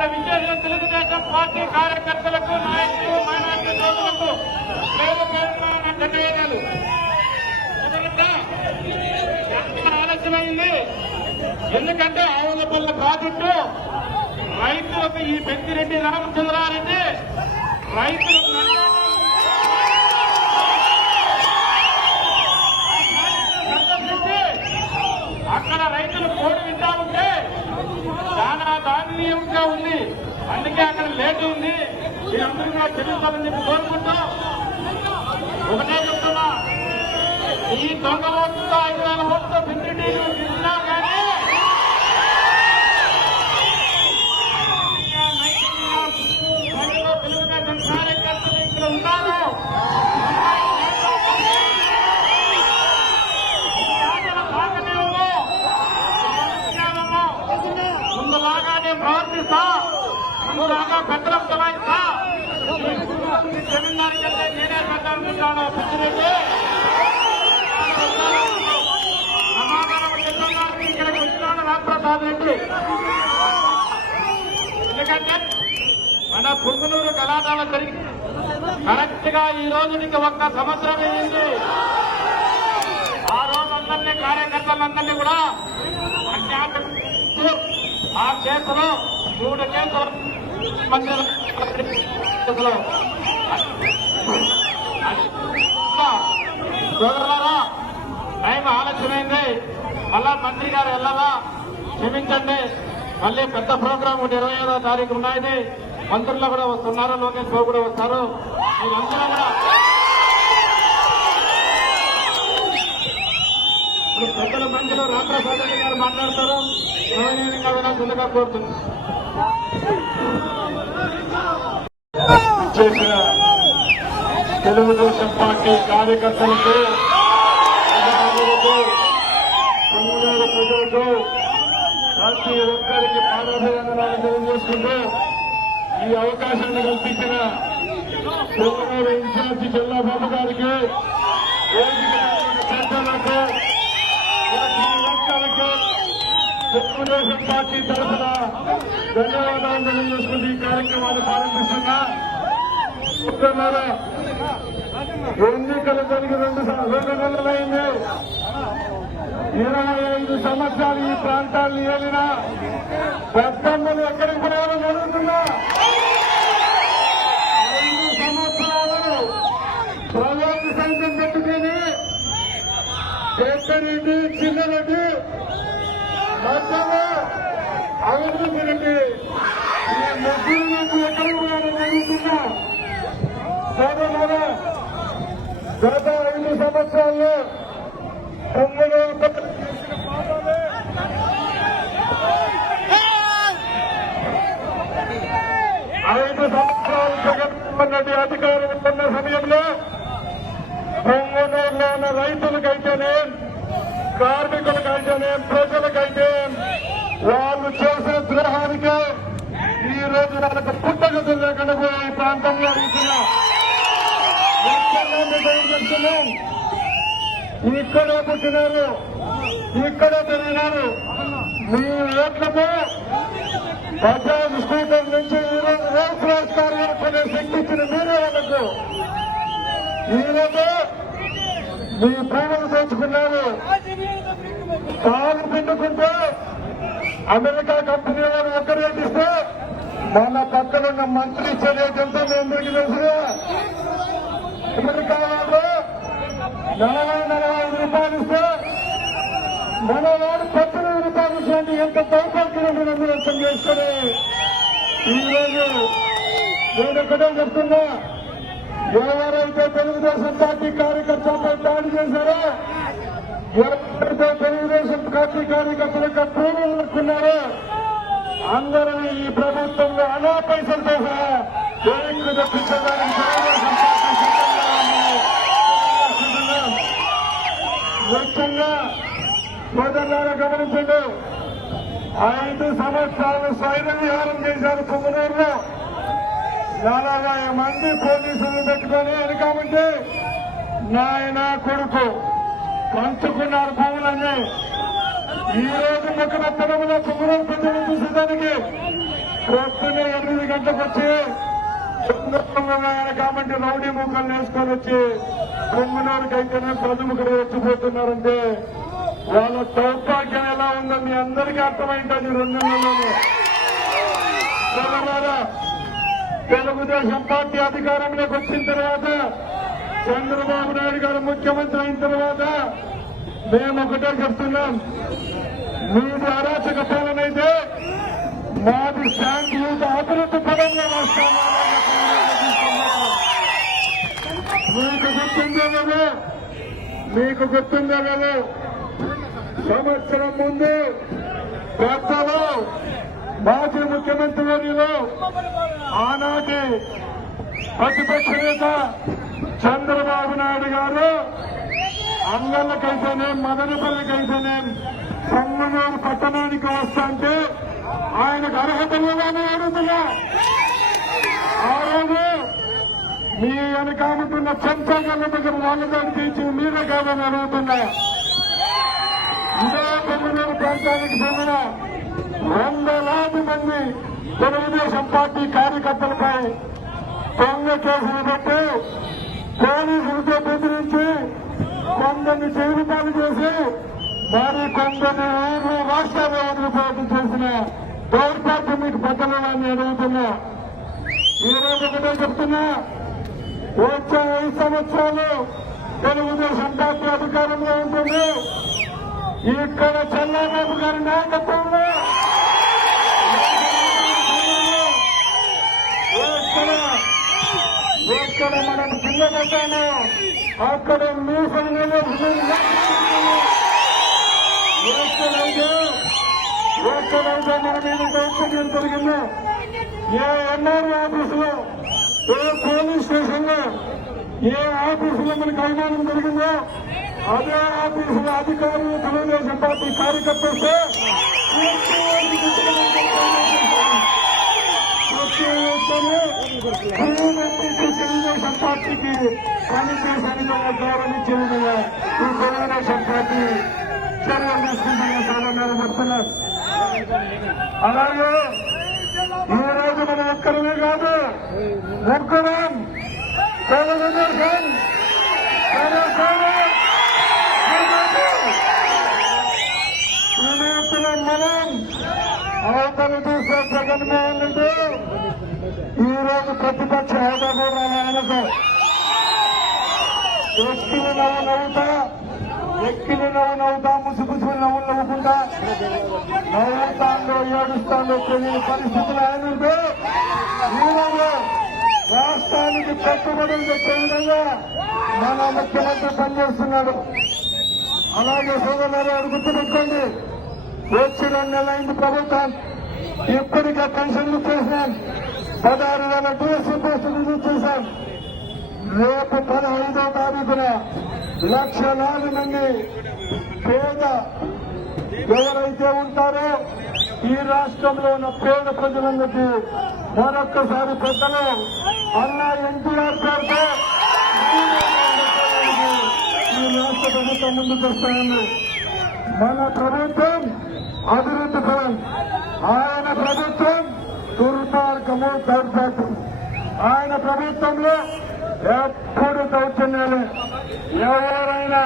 ఇక్కడ విశేష తెలుగుదేశం పార్టీ కార్యకర్తలకు నాయకులు మైనార్టీ సోదరులకు ధన్యవాదాలు. ఎందుకంటే ఆలస్యమైంది. ఎందుకంటే ఆవులపల్ల ప్రాజెక్టు రైతులకు ఈ పెద్దిరెడ్డి రామచంద్రారెడ్డి రైతులకు అక్కడ రైతులు కోడి వింటా ఉంటే చాలా దారుణీయంగా ఉంది. అందుకే అక్కడ లేటు ఉంది. మీరందరూ కూడా తెలుసుకోవాలని చెప్పి కోరుకుంటూ ఒకటే చెప్తున్నా, ఈ దొంగ ఓట్లతో 5,000 ఓట్లతో పెద్దిరెడ్డిలు గెలిచినా కానీ తెలుగుదేశం కార్యకర్తలు ఇక్కడ ఉన్నారు. ముందులాగా నేను ప్రవర్తిస్తా, ముందులాగా పెద్దలం చలాయిస్తా. జమీందారు కంటే నేనే పెద్దానుకుంటాను. పెద్దిరెడ్డి సమాధానం చెప్తున్నాను. ఇక్కడికి వచ్చినాడు రామప్రసాద్ రెడ్డి. ఎందుకంటే మన పుంగునూరు గలాటాల జరిగి కరెక్ట్ గా ఈ రోజునికి 1 సంవత్సరం అయింది. ఆ రోజు అందరినీ కార్యకర్తలందరినీ కూడా ఆ కేసులో 3 కేసులు సోదరులారా, టైం ఆలస్యమైంది. మళ్ళా మంత్రి గారు వెళ్ళాలా, క్షమించండి. మళ్ళీ పెద్ద ప్రోగ్రాం 25వ తారీఖు ఉన్నది. మంత్రులు కూడా వస్తున్నారు, లోకేష్ బాబు కూడా వస్తారు. మీరందరూ కూడా పెద్దల మంత్రులు రామప్రసాద్ రెడ్డి గారు మాట్లాడతారు. గౌరవనీయంగా వినాల్సిందిగా కోరుతుంది. చేసిన తెలుగుదేశం పార్టీ కార్యకర్తలకు, ప్రజలకు, ప్రతి ఒక్కరికి పాదాభివందనాలు తెలియజేసుకుంటూ ఈ అవకాశాన్ని కల్పించిన పొంగనూరు ఇన్ఛార్జి చెల్లాబాబు గారికి, పెద్దలకు, తెలుగుదేశం పార్టీ తరఫున ధన్యవాదాలు తెలియజేసుకుంటూ ఈ కార్యక్రమాన్ని ప్రారంభిస్తున్నా. ఎన్నికలు జరిగి 2 నెలలైంది. 25 సంవత్సరాలు ఈ ప్రాంతాన్ని ఏలిన పెద్దమ్మలు ఎక్కడికి పోయారో జరుగుతున్నా. 5 సంవత్సరాలు ప్రజలకు సైతం పెట్టుకుని పెద్దరెడ్డి, చిన్నరెడ్డి మధ్యలో అభివృద్ధి రెడ్డి ఈ ముగ్గురు నుంచి ఎక్కడికి పోయారో జరుగుతున్నా. సోదరులారా, గత 5 సంవత్సరాల్లో పొంగనూరు 5 సంవత్సరాలు జగన్మోహన్ రెడ్డి అధికారం ఉన్న సమయంలో పొంగనూరులో ఉన్న రైతులకైతేనే, కార్మికులకైతేనే, ప్రజలకైతే వాళ్ళు చేసిన ద్రోహానికి ఈ రోజు వాళ్ళకు పుట్టగతులు లేకుండా ఈ ప్రాంతంలో అడుగుతున్నా. చెప్తున్నాం, ఇక్కడే పుట్టినారు, ఇక్కడే పెరిగినారు. మీ ఓట్లతో బజాజ్ స్కూటర్ నుంచి ఈరోజు రోల్స్ రాయిస్ కారు కొనే శక్తి ఇచ్చిన మీరే వాళ్ళకు. ఈరోజు మీ భూములు తెచ్చుకున్నారు. కారు పిండుకుంటే అమెరికా కంపెనీ వారు ఒక్క రేటు ఇస్తే మన పక్కనున్న మంత్రి ఇచ్చే రేటు ఎంతో మీ అందరికీ తెలుసుగా. అమెరికా వాళ్ళు 40-45 రూపాయలు ఇస్తే మన వాడు 18 రూపాయలు ఇచ్చేది ఎంత దౌర్భాగ్యం అందరూ అర్థం చేసుకుని ఈరోజు నేను ఒకటే చెప్తున్నా, ఎవరైతే తెలుగుదేశం పార్టీ కార్యకర్తలపై దాడి చేశారో, ఎవరైతే తెలుగుదేశం పార్టీ కార్యకర్తలకు పూర్వం అనుకున్నారో అందరినీ ఈ ప్రభుత్వంలో అనా పైసలతో సహా జైలుకు తప్పించడానికి తెలుగుదేశం పార్టీ ముఖ్యంగా సోదరులారా గమనించండి. 5 సంవత్సరాలు స్వైర విహారం చేశారు పొంగనూరులో. 40 మంది పోలీసులు పెట్టుకొని వెనకామంటే నాయన కొడుకు పంచుకున్నారు భూములన్నీ. ఈ రోజు ముఖరత్నంలో పొంగనూరు ప్రజలు చూసేదానికి పొద్దున గంటలకు వచ్చి కాబట్టి రౌడీ ముఖాలు వేసుకొని వచ్చి పొంగునూరుకైతేనే ప్రజముఖుడు వచ్చిపోతున్నారంటే వాళ్ళ దౌర్భాగ్యం ఎలా ఉందో మీ అందరికీ అర్థమైంటుంది. 2 నెలల్లోనే తెలుగుదేశం పార్టీ అధికారంలోకి వచ్చిన తర్వాత చంద్రబాబు నాయుడు గారు ముఖ్యమంత్రి అయిన తర్వాత మేము ఒకటే చెప్తున్నాం, మీది అరాచక పాలనైతే మాది శాంతియుత అభివృద్ధి పరంగా వస్తాము. మీకు గుర్తుందో లేదో సంవత్సరం ముందు పెద్దలు మాజీ ముఖ్యమంత్రి వర్యులు ఆనాటి ప్రతిపక్ష నేత చంద్రబాబు నాయుడు గారు అంగళ్ళకైతేనే మదనపల్లికైతేనే పొంగనూరు పట్టణానికి వస్తాంటే ఆయనకు అర్హత లేదని అడుగుతున్నా. ఆ రోజు మీ వెనకాముతున్న చెంచాగల దగ్గర వాళ్ళదాన్ని తీర్చి మీరే కాదని అడుగుతున్నా. ఇదే పొంగనూరు ప్రాంతానికి చెందిన 100,000 మంది తెలుగుదేశం పార్టీ కార్యకర్తలపై దొంగ కేసులు పెట్టి పోలీసులతో బెదిరించి కొందరిని జీవితాలు చేసి మరి కొందరిని ఊరు రాష్ట్రాలు వదిలిపోవడం చేసిన దౌర్భాగ్యం మీకు పెద్దలని అడుగుతున్నా. ఈ రోజు ఒకటే చెప్తున్నా, వచ్చే 5 సంవత్సరాలు తెలుగుదేశం పార్టీ అధికారంలో ఉంటుంది. ఇక్కడ చంద్రబాబు గారి నాయకత్వంలో ఎక్కడ మనం కింద పెట్టాము అక్కడ ఎక్కడైతే మన మీద దౌర్జన్యం జరిగిందో, ఏ ఎన్ఆర్ఓ ఆఫీసులో, ఏ పోలీస్ స్టేషన్ లో, ఏ ఆఫీసులో మనకు అవమానం జరిగిందో అదే ఆఫీసులో అధికారులు తెలుగుదేశం పార్టీ కార్యకర్తలతో తెలుగుదేశం పార్టీకి పనిచేసని గౌరవించే విధంగా ఈ తెలుగుదేశం పార్టీ చర్యలు తీసుకుంటున్న సాధారణ చెప్తున్నారు. అలాగే ఈ రోజు మనం ఒక్కరమే కాదు, ముగ్గురం తెలుగుదేశం మనం అవతల చూసే జగన్మోహన్ రెడ్డి ఈ రోజు ప్రతిపక్ష హోదా కూడా ఆయనకు ఎక్కిలి నవ్వుతా ముసుగుసులు నవ్వుకుంటా నవ్వుతాందో ఏడుస్తాందో తెలియని పరిస్థితులు ఆయనకు ఈరోజు రాష్ట్రానికి పెట్టుబడులు తెచ్చే విధంగా మన ముఖ్యమంత్రి పనిచేస్తున్నాడు. అలాగే సోదరులారా గుర్తుపెట్టుకోండి, వచ్చి 2 నెలలైంది ప్రభుత్వం, ఇప్పటికే పెన్షన్లు చేశాం, 16,000 డిఎస్సీ పోస్టులు రిలీజ్ చేశాం. రేపు 15వ తారీఖున లక్షలాది మంది పేద ఎవరైతే ఉంటారో ఈ రాష్ట్రంలో ఉన్న పేద ప్రజలందరికీ మరొక్కసారి పెద్దలు అన్నా ఎన్టీఆర్ గారితో ఈ రాష్ట్ర ప్రభుత్వం ముందుకు వస్తాయని. మన ప్రభుత్వం అభివృద్ధి పరం, ఆయన ప్రభుత్వం దుర్మార్గము దౌర్భాగ్యం. ఆయన ప్రభుత్వంలో ఎప్పుడు దౌర్జన్యాలే, ఎవరు